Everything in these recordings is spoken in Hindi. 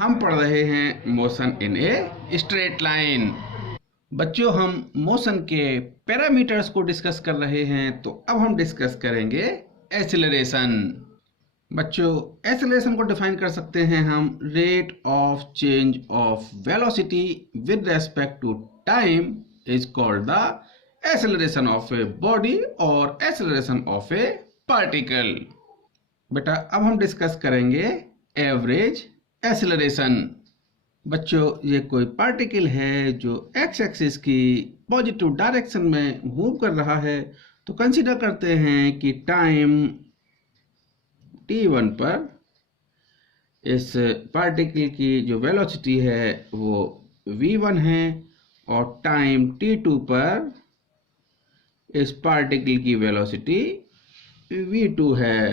हम पढ़ रहे हैं motion in a straight line. बच्चों, हम मोशन के पैरामीटर्स को डिस्कस कर रहे हैं, तो अब हम डिस्कस करेंगे एक्सेलरेशन। बच्चों, एक्सेलरेशन को डिफाइन कर सकते हैं हम rate of change of velocity with respect to time is called the acceleration of a body और एक्सेलरेशन ऑफ ए पार्टिकल। बेटा, अब हम डिस्कस करेंगे एवरेज एक्सेलरेशन। बच्चों, ये कोई पार्टिकल है जो एक्स एक्सिस की पॉजिटिव डायरेक्शन में मूव कर रहा है, तो कंसीडर करते हैं कि टाइम t1 पर इस पार्टिकल की जो वेलोसिटी है वो v1 है और टाइम t2 पर इस पार्टिकल की वेलोसिटी v2 है।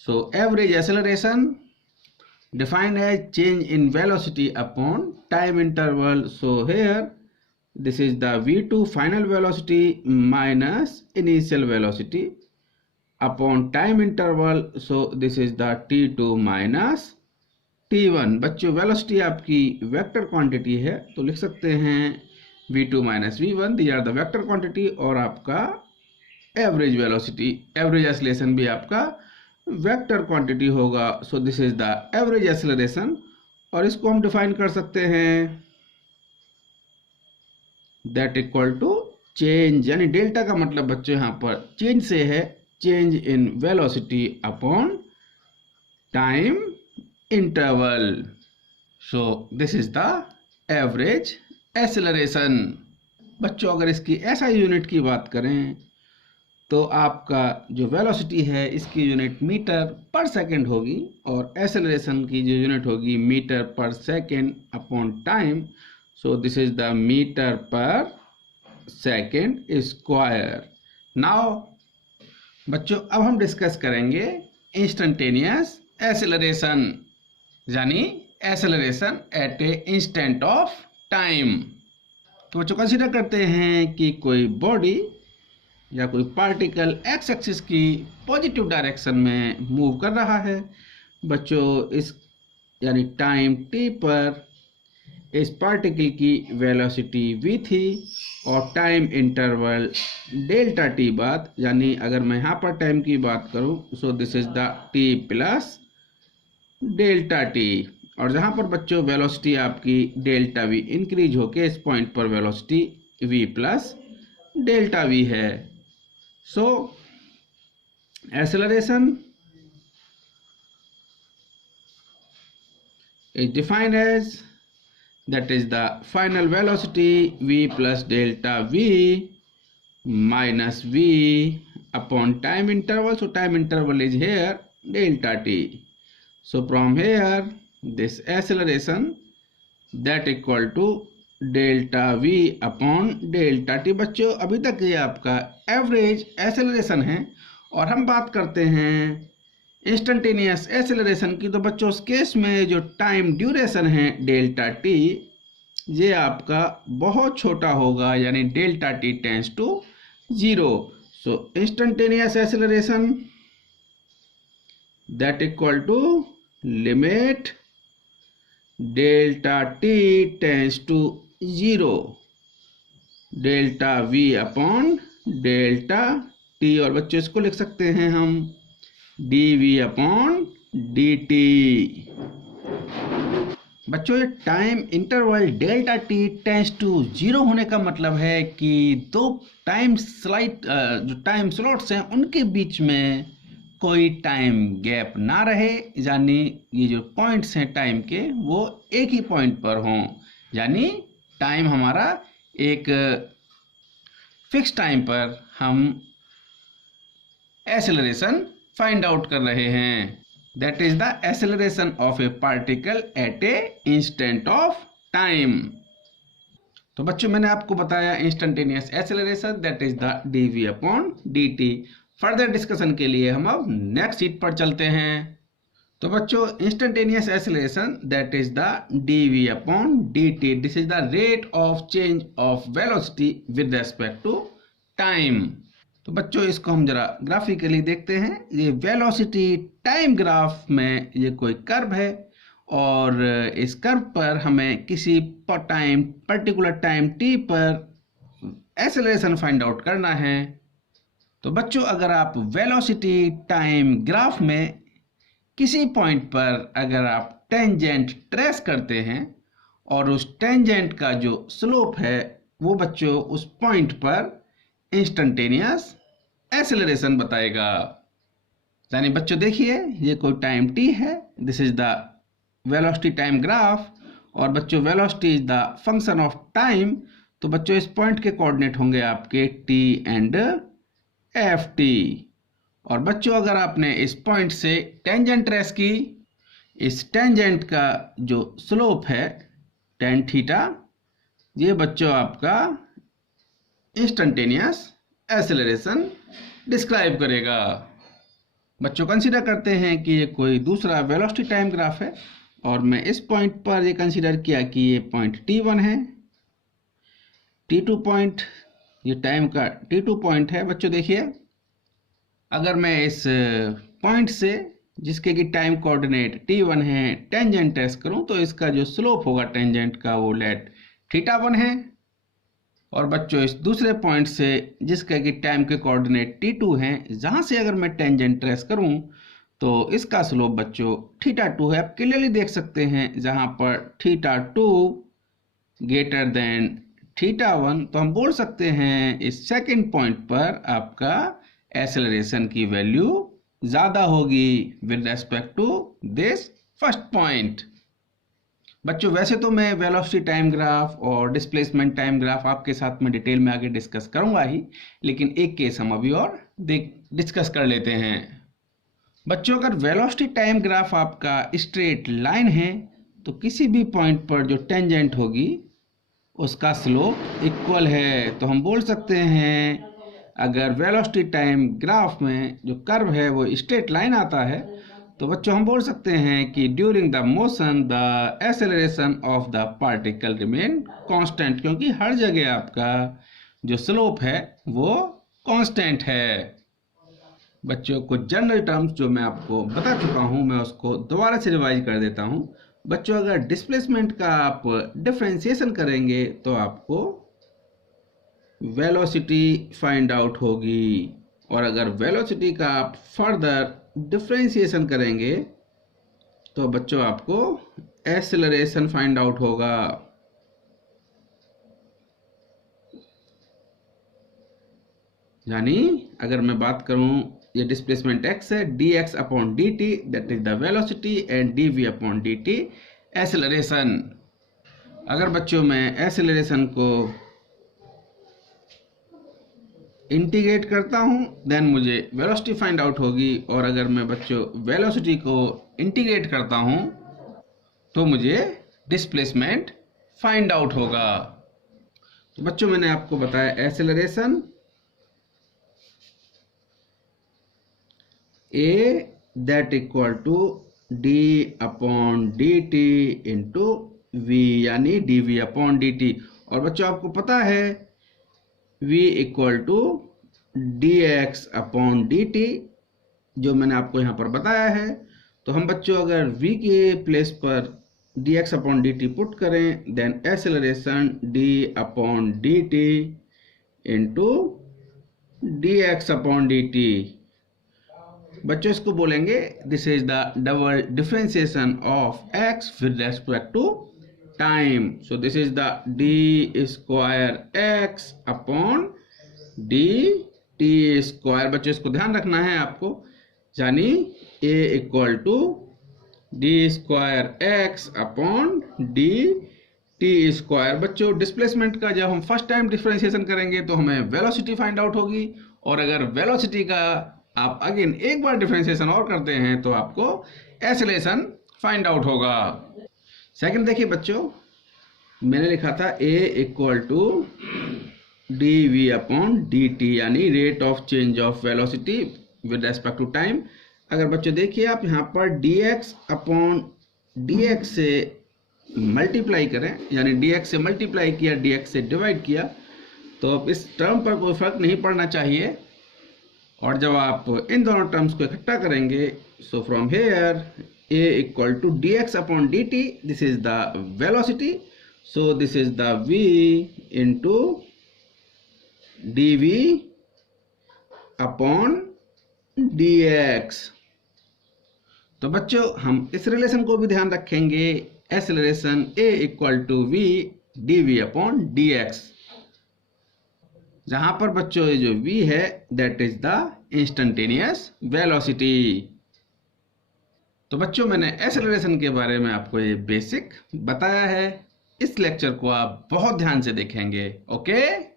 So average acceleration defined as change in velocity upon time interval. So here this is the v2 final velocity minus initial velocity upon time interval. So this is the t2 minus t1. बच्चों, वेलोसिटी आपकी वेक्टर क्वांटिटी है, तो लिख सकते हैं v2 minus v1, these are the vector quantity, और आपका एवरेज वेलोसिटी, एवरेज एक्सेलरेशन भी आपका वेक्टर क्वांटिटी होगा। सो this is the average acceleration, और इसको हम डिफाइन कर सकते हैं दैट इक्वल टू चेंज, यानी डेल्टा का मतलब बच्चों यहाँ पर चेंज से है, change in velocity upon time interval. So this is the average acceleration. बच्चों, अगर इसकी एसआई यूनिट की बात करें तो आपका जो वेलोसिटी है इसकी यूनिट मीटर पर सेकंड होगी और एक्सेलरेशन की जो यूनिट होगी meter per second upon time. So this is the meter per second square. Now बच्चों, अब हम डिस्कस करेंगे इंस्टेंटेनियस एक्सेलरेशन, यानी acceleration at a instant of time. तो बच्चों, कंसीडर करते हैं कि कोई बॉडी या कोई पार्टिकल एक्स एक्सिस की पॉजिटिव डायरेक्शन में मूव कर रहा है। बच्चों, इस यानी टाइम t पर इस पार्टिकल की वेलोसिटी v थी और टाइम इंटरवल डेल्टा t बाद, यानी अगर मैं यहाँ पर टाइम की बात करूँ, सो this is the t plus delta t, और जहाँ पर बच्चों वेलोसिटी आपकी डेल्टा v इंक्रीज होके इस पॉइंट पर velocity v plus delta v है। So acceleration is defined as, that is the final velocity v plus delta v minus v upon time interval. So time interval is here delta t. So from here this acceleration that equal to delta we upon delta T. बच्चों, अभी तक ये आपका एवरेज एक्सेलरेशन है और हम बात करते हैं इंस्टेंटेनियस एक्सेलरेशन की। तो बच्चों, उस केस में जो टाइम ड्यूरेशन है डेल्टा टी, ये आपका बहुत छोटा होगा, यानी delta t tends to 0। So instantaneous acceleration that equal to limit delta t tends to 0 delta v upon delta t, और बच्चों इसको लिख सकते हैं हम dv अपॉन dt। बच्चों, ये time interval delta t tends to 0 होने का मतलब है कि दो टाइम जो टाइम स्लॉट्स हैं उनके बीच में कोई टाइम गैप ना रहे, यानी ये जो पॉइंट्स हैं टाइम के वो एक ही पॉइंट पर हों, यानी टाइम हमारा एक फिक्स टाइम पर हम एक्सेलरेशन फाइंड आउट कर रहे हैं। That is the acceleration of a particle at a instant of time. तो बच्चों, मैंने आपको बताया instantaneous acceleration that is the dv upon dt। Further discussion के लिए हम अब नेक्स्ट शीट पर चलते हैं। तो बच्चों, instantaneous acceleration that is the dv upon dt, this is the rate of change of velocity with respect to time. तो बच्चों, इसको हम जरा ग्राफिकली देखते हैं। ये वेलोसिटी टाइम ग्राफ में ये कोई कर्व है और इस कर्व पर हमें किसी पर्टिकुलर टाइम t पर एक्सेलरेशन फाइंड आउट करना है। तो बच्चों अगर आप वेलोसिटी टाइम ग्राफ में किसी पॉइंट पर अगर आप टेंजेंट ट्रेस करते हैं और उस टेंजेंट का जो स्लोप है वो बच्चों उस पॉइंट पर इंस्टेंटेनियस एक्सेलरेशन बताएगा। यानी बच्चों देखिए ये कोई टाइम t है, this is the velocity time graph, और बच्चों velocity is the function of time. तो बच्चों इस पॉइंट के कोऑर्डिनेट होंगे आपके t एंड ft। और बच्चों अगर आपने इस पॉइंट से टेंजेंट ट्रेस की, इस टेंजेंट का जो स्लोप है tan थीटा, ये बच्चों आपका इंस्टेंटेनियस एक्सेलरेशन डिस्क्राइब करेगा। बच्चों कंसीडर करते हैं कि ये कोई दूसरा वेलोसिटी टाइम ग्राफ है और मैं इस पॉइंट पर ये कंसीडर किया कि ये पॉइंट t1 है, t2 पॉइंट, ये टाइम का t2 पॉइंट है। बच्चों देखिए अगर मैं इस पॉइंट से जिसके कि टाइम कोऑर्डिनेट t1 है टेंजेंट ट्रेस करूं तो इसका जो स्लोप होगा टेंजेंट का वो लेट θ1 है। और बच्चों इस दूसरे पॉइंट से जिसका कि टाइम के कोऑर्डिनेट t2 हैं, जहां से अगर मैं टेंजेंट ट्रेस करूं तो इसका स्लोप बच्चों θ2 है। आप क्लियरली देख सकते हैं जहां पर θ2 ग्रेटर देन θ1, तो हम बोल सकते हैं इस सेकंड पॉइंट पर आपका एक्सेलरेशन की वैल्यू ज़्यादा होगी with respect to this first point. बच्चों वैसे तो मैं वेलोसिटी टाइम ग्राफ और डिस्प्लेसमेंट टाइम ग्राफ आपके साथ में डिटेल में आगे डिस्कस करूंगा ही, लेकिन एक केस हम अभी और डिस्कस कर लेते हैं। बच्चों अगर वेलोसिटी टाइम ग्राफ आपका स्ट्रेट लाइन है तो किसी भी पॉइंट पर जो टेंजेंट होगी उसका स्लोप इक्वल है। तो हम बोल सकते हैं अगर वेलोसिटी टाइम ग्राफ में जो कर्व है वो स्ट्रेट लाइन आता है तो बच्चों हम बोल सकते हैं कि during the motion the acceleration of the particle remain constant, क्योंकि हर जगह आपका जो स्लोप है वो कांस्टेंट है। बच्चों कुछ जनरल टर्म्स जो मैं आपको बता चुका हूं मैं उसको दोबारा से रिवाइज कर देता हूं। बच्चों अगर डिस्प्लेसमेंट का आप डिफरेंशिएशन करेंगे तो आपको वेलोसिटी फाइंड आउट होगी, और अगर वेलोसिटी का आप फर्दर डिफरेंशिएशन करेंगे तो बच्चों आपको एक्सेलरेशन फाइंड आउट होगा। यानी अगर मैं बात करूं ये डिस्प्लेसमेंट x है, dx upon dt that is the velocity and dv upon dt acceleration. अगर बच्चों मैं एक्सेलरेशन को इंटीग्रेट करता हूं देन मुझे वेलोसिटी फाइंड आउट होगी, और अगर मैं बच्चों वेलोसिटी को इंटीग्रेट करता हूं तो मुझे डिस्प्लेसमेंट फाइंड आउट होगा। तो बच्चों मैंने आपको बताया acceleration a that equal to d upon dt into v, यानी dv अपॉन dt। और बच्चों आपको पता है v equal to dx upon dt, जो मैंने आपको यहाँ पर बताया है। तो हम बच्चों अगर v के प्लेस पर dx अपॉन dt पुट करें then acceleration d upon dt into dx upon dt। बच्चों इसको बोलेंगे this is the double differentiation of x with respect to time. So this is the d square x upon d t square. बच्चों इसको ध्यान रखना है आपको, यानी a equal to d square x upon d t square. बच्चों डिस्प्लेसमेंट का जब हम फर्स्ट टाइम डिफरेंशिएशन करेंगे तो हमें वेलोसिटी फाइंड आउट होगी, और अगर वेलोसिटी का आप अगेन एक बार डिफरेंशिएशन और करते हैं तो आपको एक्सेलरेशन फाइंड आउट होगा। सेकंड देखिए बच्चों मैंने लिखा था a equal to dv upon dt, यानी rate of change of velocity with respect to time. अगर बच्चों देखिए आप यहाँ पर dx अपॉन dx से मल्टीप्लाई करें, यानी dx से मल्टीप्लाई किया dx से डिवाइड किया, तो अब इस टर्म पर कोई फर्क नहीं पड़ना चाहिए। और जब आप इन दोनों टर्म्स को इकट्ठा करेंगे so from here a equal to dx upon dt. This is the velocity, so this is the v into dv upon dx. तो बच्चों हम इस रिलेशन को भी ध्यान रखेंगे, acceleration a equal to v dv upon dx, जहां पर बच्चों ये जो v है that is the instantaneous velocity. तो बच्चों मैंने एक्सेलरेशन के बारे में आपको ये बेसिक बताया है। इस लेक्चर को आप बहुत ध्यान से देखेंगे। ओके।